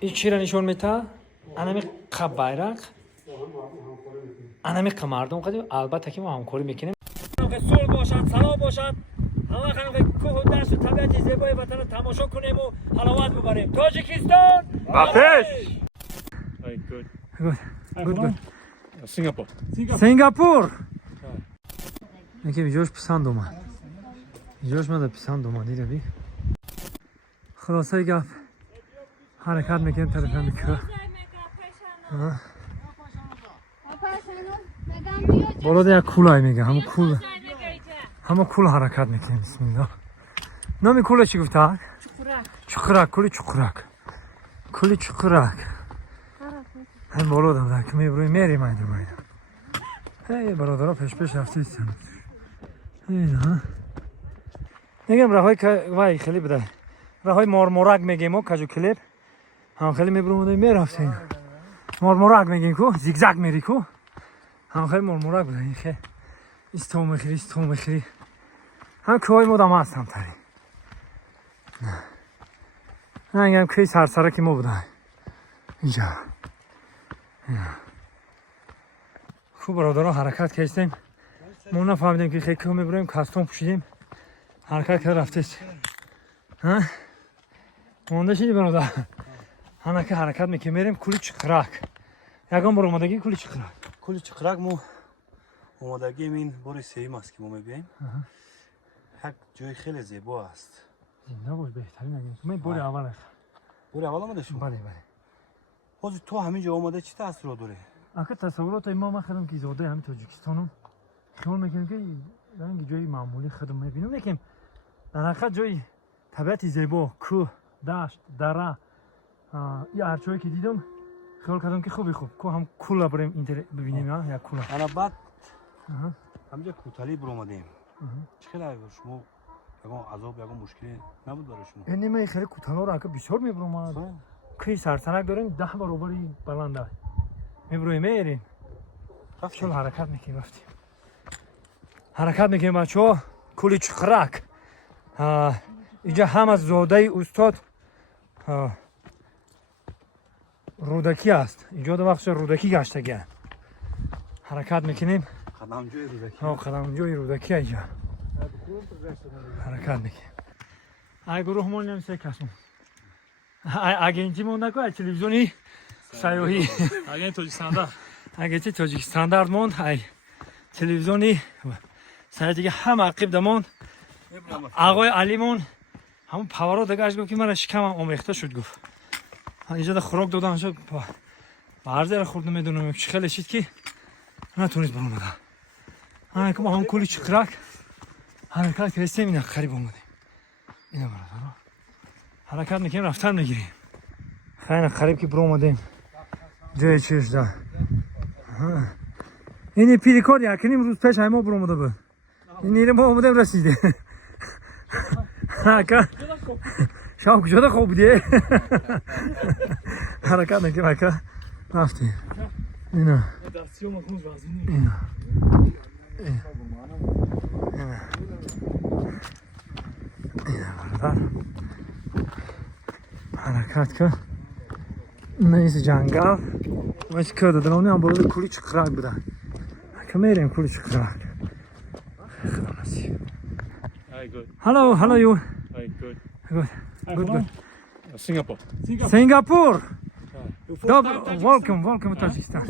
این چی را نشون میده؟ انمی قب بیرق انمی مردم قدیم البته که ما همکاری میکنیم. صلح باشد، سلام باشد. همه خانم کوه و دشت و طبیعت زیبای وطن رو تماشا کنیم و حلاوت ببریم. تاجیکستان آتش! Good. Singapur. Neke videoş pisand اومد. videoش من pisand اومد دیدی؟ خلاصه گپ حرکت میکنیم طرف میکنه. بالا دیگه کولای میگه همه کول حرکت میکنیم. بسم الله. نامی کوله چی گفته؟ چقرک. کولی چقرک. کولی چقرک. هم بالا دم که میبروی میریم اینجا. هی برادرها پیش رفته ایستن. اینا میگم راهی که وای خیلی بده. راهی مارمورک میگیم و کجو کلیپ هم خیلی میبریم میرفتیم. مارمورک میگیم کو زیگزاگ میری کو هم خیلی مارمورک بده. این خیلی استو میخری هم کوی مودم هستم تری. نه اینم کی سرسرکی ما بوده اینجا. خوب برادرها حرکت کردیم. ما نفهمیدیم که خیلی کم میبریم کاستوم پوشیدیم حرکت کرد رفتید. مونده شدی برادر همه که حرکت میکنیم میریم کولی چقرک. یکم بر اومدگی کولی چقرک مو اومدگی این بار سوم است که ما میبینیم. یک جای خیلی زیبا است. زنده باش بهترین اگه من بار اول آمده شما؟ بله. حاجی تو همین جا اومده چی تاثیرات داره؟ اگه تصورات ما خودم که زاده همین تاجیکستانم خیال میکنم که رنگ جای معمولی خودم میبینم میگم در حقیقت جای طبیعت زیبا کوه دشت دره یا هر جایی که دیدم خیال کردم که خوب کو هم کولا بریم اینجا ببینیم یا کولا. انا بعد همینجا کوتالی بر اومدیم. چقدر شما یکم عذاب یکم مشکلی نبود برای شما؟ یعنی من خیلی کوتالا رو که بسیار میبرم. کی سرسرک داریم 10 برابری بلنده میبرویم میریم. چون حرکت میکنیم رفتیم. حرکت میکنیم بچه ها. کولی چقرک اینجا هم از زاده استاد رودکی است. اینجا دو وقت رودکی گشتگی حرکت میکنیم. قدمجوی رودکی اینجا حرکت میکنیم. ای گروه مون نمیشه کسون اگنچی مونده که تلویزیونی سیاهی اگه تاجیکستان موند ای تلویزیونی سایه دیگه هم عقیب دمون آقای علیمون همون پاورا دگاش گفت که من شکمم آمیخته شد گفت اینجا ده خوراک دادن شد بارزه را خورد نمیدونم چی خیلی شد که نتونست برون بده که ما هم کلی چقرک حرکت کرستیم این قریب اومده اینا برادرها حرکت میکنیم رفتن میگیریم خیلی قریب که برون اومدیم جای چیش ده اینی پیریکار یکنیم روز پیش همه برون اومده بود این نیره ما اومدیم رسیده شام کجا ده خوب بودی حرکت میکنیم اکا رفتیم اینا برادر حرکت که نیست جنگل واسه که دادنونی هم بالا کولی چقرک بودن که میریم کولی چقرک خدا نصیب. Hello you. Good. Singapore. Welcome to Tajikistan.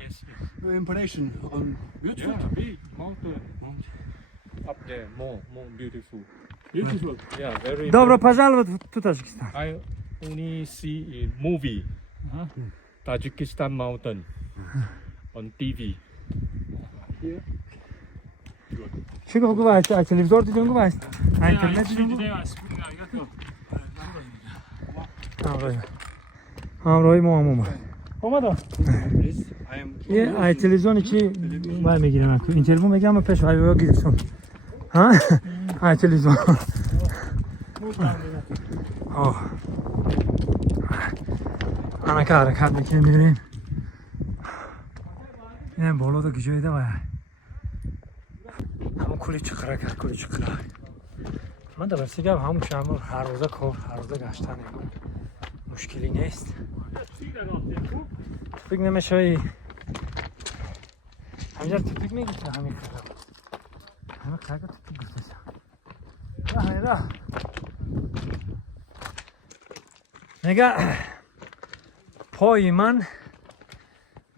Yes. Your impression on beautiful. Yeah, big mountain. Up there, more beautiful. Yeah, very. Добро пожаловать в Tajikistan. I only see in movie Tajikistan mountain on TV. Here. چی گفت از تلویزیون دیدم گفت از اینترنت دیدم همراهی ما هم اومد یه ای تلویزیون چی باید میگیرم این تلفن میگم پیش های گیرسون ها ای تلویزیون انا که حرکت میکنیم میریم این بالا دا گجایی ده باید همون کلی چقرک من در رسته گم همون شمال هر روزه کار هر روزه گشتن مشکلی نیست. توپیک نمیشه. همینجا توپیک میگیره همین خدا. همه کارگاه توپیک گفتش. راه. نگاه پای من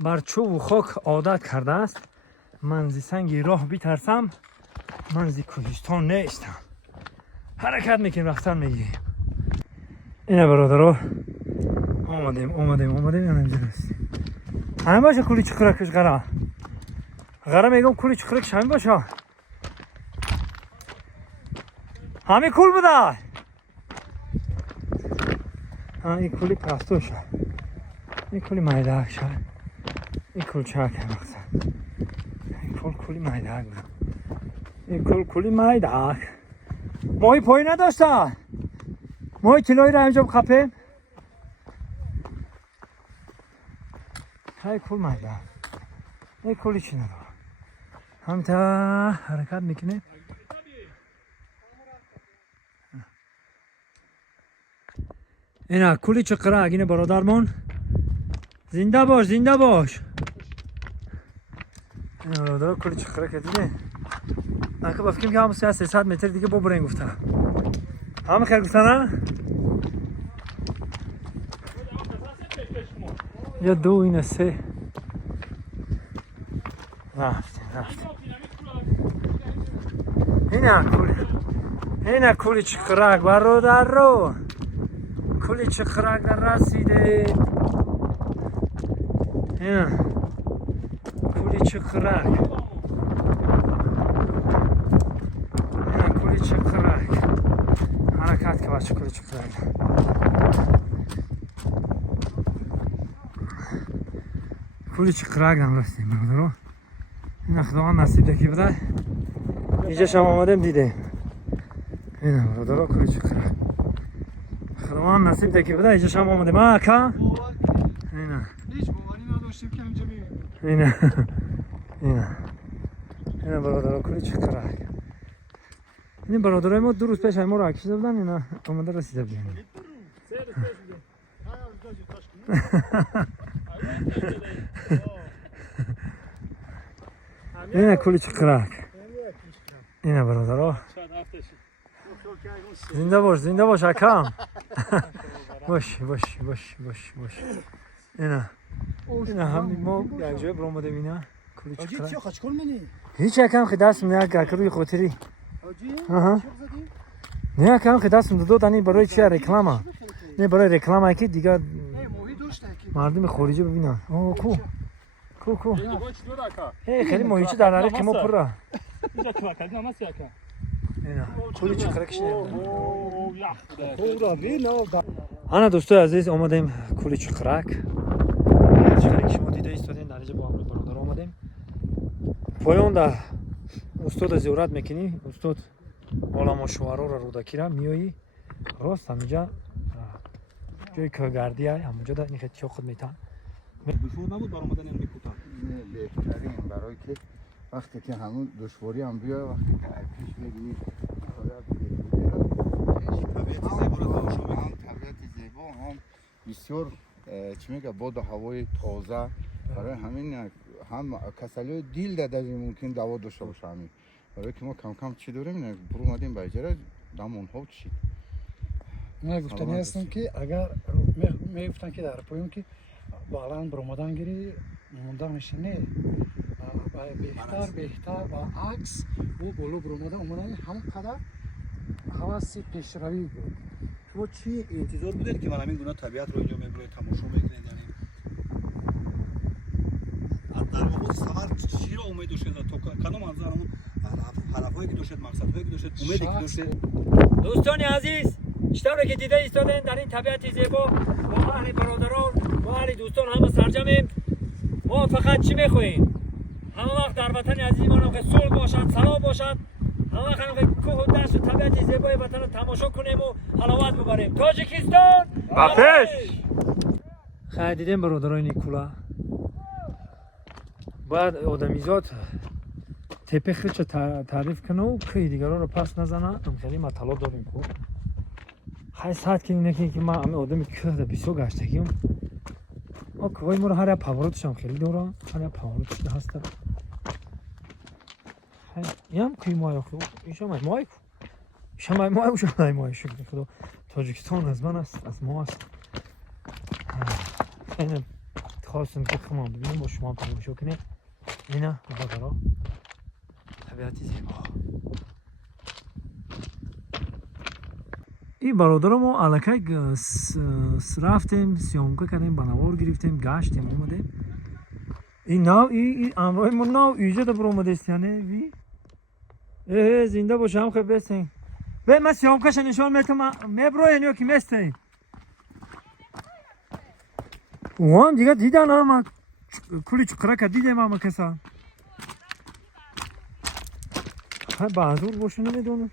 بر چوب و خاک عادت کرده است. من زی سنگ راه بیترسم. من زی کوهستان نیستم. حرکت میکنیم رفتن میگیم. اینه برادرها اومدیم اینجا رسیم. همین باشه کولی چقرکش غره میگم کولی چقرکش همین باشه. همین کول بوده. این کولی پرستوشه. این کولی مایدهک شد. این کول چاک مقصد. این کولی مایدهک بود. این کولی مایدهک. ماهی پایی نداشته. ماهی کلایی را اینجا بخپیم. های کول مایدهک. این کولی چی نداره. همینطور حرکت میکنه. اینا کولی چقرک اینه برادرمان. زنده باش اینا برادر کولی چقرک دیده. من که بفکرم که همون 300 متر دیگه ببرین گفتن. همه خیلی گفتن نه؟ یا 2 اینه 3. رفتیم. اینا کولی چقرک برادر رو. کولی چقرک در رسیده. اینا کولی چقرک. حرکت که بچه کولی چقرک. کولی چقرک هم رسیدیم برادرها. این خداوند نصیب دکی بده. اینجا شما آمدیم دیدیم. اینا برادرها کولی چقرک. خداوند نصیب دکی بده اینجا شما آمدیم. اکا اینا هیچ باوری نداشتیم که اینجا میبینیم. اینا برادرها کولی چقرک. این برادرای ما 2 روز پیش ما رو کشیده بودن. اینا آمده رسیده بودن. اینا کولی چقرک. اینا برادرها. زنده باش اکام. باش. اینا همین ما یک جای برام بوده اینا کولی چقرک. هیچ اکام خیلی دست میاد روی خاطری. نه اکام خیلی دست دادن برای چی رکلامه. نه برای رکلامه که دیگه مردم خارجی ببینن. کو خیلی ماهیچه در نره که ما پر را. اینا کولی چقرکش انا دوستای عزیز آمدیم کولی چقرک. چقرک شما دیده ایستادین در اینجا با همه برادر آمدیم. پایان در استاد زیارت میکنی. استاد عالم شوارا را رودکی را میایی راست همینجا جای کارگردی های همونجا در این خیلی چه خود میتن. دشوار نبود بر آمدن این کوتاه. بهترین برای که وقتی که همون دشواری هم بیاد وقتی که پیش میگیری طبیعت زیبا هم بسیار چی میگه باد و هوای تازه برای همین هم کسلی دیل داده ممکن دوا داشته باشه. همین برای که ما کم کم چی داریم برو اومدیم بجره دمون ها چی من گفتنی هستم که اگر میگفتن که در پایون که بالا برآمدن گیری موندنش نه بهتر با عکس و بالا برآمدن اومدن هم قدر حواس پیشروی بود. شما چی انتظار بودید که من همین گونه طبیعت رو اینجا میبرید تماشا میکنید؟ یعنی در واقع سمر چی رو امید داشتید تو کدام منظرمون هدفهایی که داشتید مقصدهایی که داشتید امیدی که داشتید؟ دوستان عزیز اشتراکی که دیده ایستادین در این طبیعت زیبا با اهل برادران با اهل دوستان همه سرجمیم. ما فقط چی میخواهیم؟ همه وقت در وطن عزیزمان که صلح باشد، سلام باشد، همه وقت که کوه و دشت و طبیعت زیبای وطن رو تماشا کنیم و حلاوت ببریم. تاجیکستان بخش. خیلی دیدیم برادرای نیکولا. باید آدمیزاد تپه خیچ تعریف کنه و که دیگران رو پس نزنه. خیلی مطلب داریم که 5 ساعت که اینه که من همه آدم که بیسو گشتگیم کوهی ما رو هر پاوراتش هم خیلی دورا هر پاوراتش هست هم کوی مای خوب اینجا مای شما مای شکل خدا تاجیکستان از من است از ما است خیلی خواستم که خواهم ببینیم با شما تماشا کنید اینه بابا طبیعتی زیبا این برادر ما علاکه رفتیم سیامکه کردیم بنوار گرفتیم گشتیم اومدیم این ناو این امروی ما ناو ایجاد بر اومده است یعنی وی زنده باشم خیلی بستیم به من سیامکش نشان میتونم میبروی نیو که میستیم وام دیگه دیدن هم کلی چکره که دیدیم هم کسا های بازور باشه نمیدونم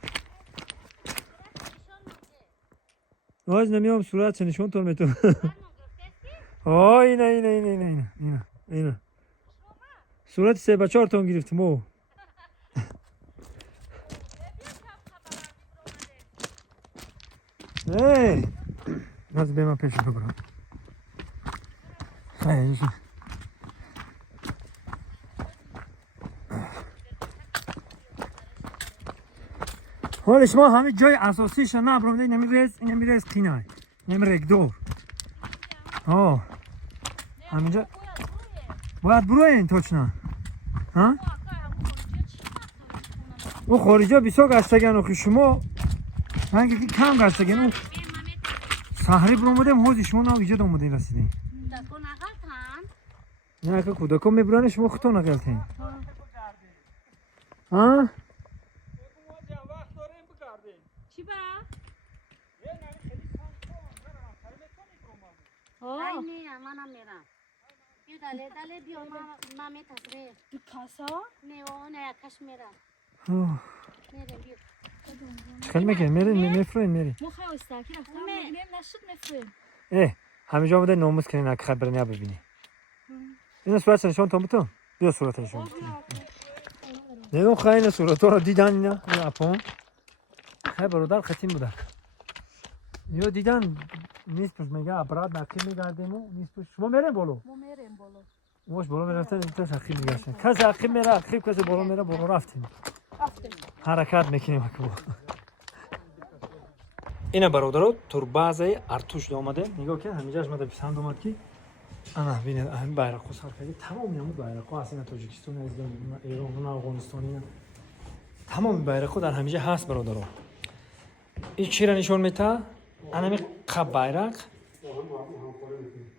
از نمیام صورت نشون تو میتونم اینه صورت 3-4 تون گرفتم او از به من پیش ببرم حالا شما همه جای اساسیش نبرونده نمیرز قینای نمیرگ دور همینجا باید بروین توچنا او خارجا بیسا گشتگن و شما هنگه که کم گشتگن او سحری برومدیم حوزی شما نو ایجاد آمده رسیدیم نه که کودکا میبرن شما خطا نقلتین چی با؟ نه منم میرم یه دله بیا ما میتصره تو کاسا؟ نه نه کش میرم میرم بیا چکل میکنی میری ما خواسته که رفتم میگیم نشد مفرین همینجا بوده ناموز کنی نک خبر نیا ببینی این صورت نشون تو بتون بیا صورت نشون نگم خیلی صورت رو دیدن اینا اپون خیلی برادر ختیم بوده یا دیدن نیست پس میگه ابراد نکی میگردیم و نیست پس شما میرین بولو ما میریم بالا موش بالا میرفتن تا سخی میگشتن کسی سخی میره اخیب کسی بالا میره بالا رفتیم حرکت میکنیم اکبر اینه برادرو تربازه ارتوش اومده نگاه کن همینجاش اومده پسند اومد کی انا ببینید همین bayrak سر کردی تمام نمود bayrak اصلا تاجیکستان از ایران و افغانستان تمام bayrak در همینجا هست برادرو این چی را نشون میده انمی قب bayrak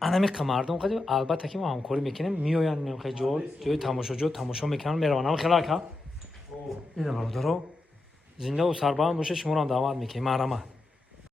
انمی مردم قدیم البته که ما همکاری میکنیم میآیند نمیخوای جای تماشاجو تماشا میکنن میروانم خیلی که این برادرو زنده و سربلند باشه شما رو هم دعوت میکنیم مرحمت